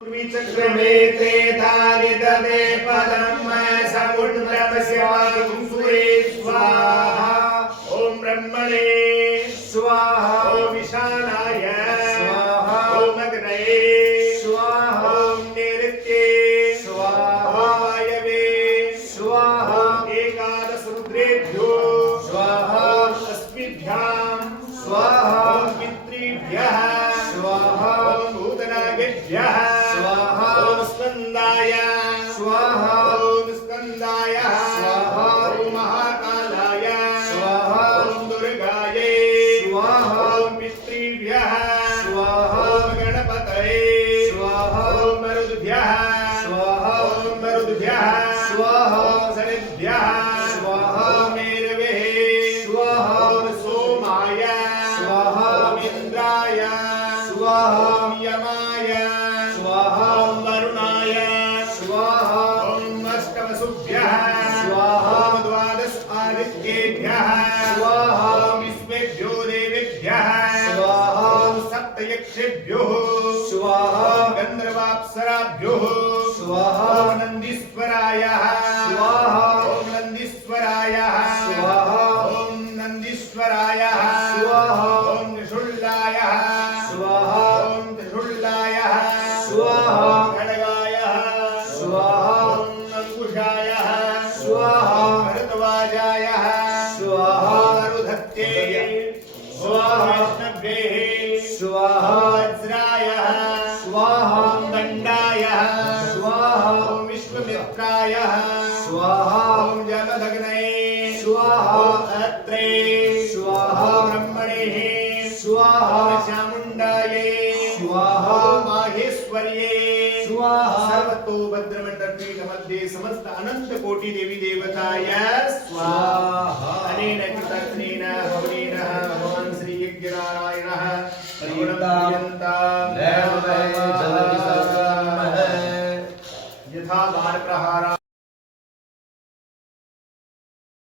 चक्रमे त्रेधारिदते पदं समुद्रमस्य वागुंसुरे स्वाहा। ओम ब्रह्मणे स्वाहा। ओम विशालाय स्वाहा। ओम अग्नये स्वाहा। ओम नैऋत्ये स्वाहा। ओम वायवे स्वाहा। एकादश रुद्रेभ्यो स्वाहा। अस्मिभ्यां स्वाहा। ओम पितृभ्यः स्वाहा। ओम भूतनागेभ्यः स्वाहा। ओम स्कंदाय स्वाहा। ओम स्कंदाय स्वाहा। ओम महाकालाय स्वाहा। ओम दुर्गाय स्वाहा। ओम पितृभ्यः स्वाहा। ओम गणपतये स्वाहा। ओम मरुद्भ्यः स्वाहा। ओम मरुद्भ्यः स्वाहा। ओम शनिभ्यः स्वाहा। ओम मेरवे स्वाहा। ओम सोमाय स्वाहा। ओम इंद्राय स्वाहा। ओम यमाय स्वाहा। ओम वरुणाय स्वाहा। ओम अष्टवसुभ्यः स्वाहा। ओम द्वादश आदित्येभ्यः स्वाहा। ओम विश्वेभ्यो देवेभ्यः स्वाहा। ओम सप्तयक्षेभ्यो स्वाहा। ओम गंधर्वाप्सराभ्यो स्वाहा। ओम नंदीश्वराय स्वाहा। ओम नंदीश्वराय स्वाहा। ओम नंदीश्वराय स्वाहा। ओम त्रिशूलाय स्वाहा। ओम त्रिशूलाय स्वाहा। खड्गाय स्वाहा। ओम अंकुशाय स्वाहा। भरद्वाजाय स्वाहा। रुधत्ये स्वाहा। वैष्णवे स्वाहा। वज्राय स्वाहा। ओम दंडाय स्वाहा। ओम विश्वमित्राय स्वाहा। ओम जमदग्नये स्वाहा। ओम अत्रे स्वाहा। ब्रह्मणे स्वाहा। चामुंडाये स्वाहा। माहेश्वर्ये स्वाहा। सर्वतोभद्रमंडल पीठ मध्ये समस्त अनंत कोटि देवी देवताय स्वाहा। अनेन कृतज्ञेन हवनेन भगवान् श्री यज्ञनारायणः परिणमयन्ता यथा बाण प्रहार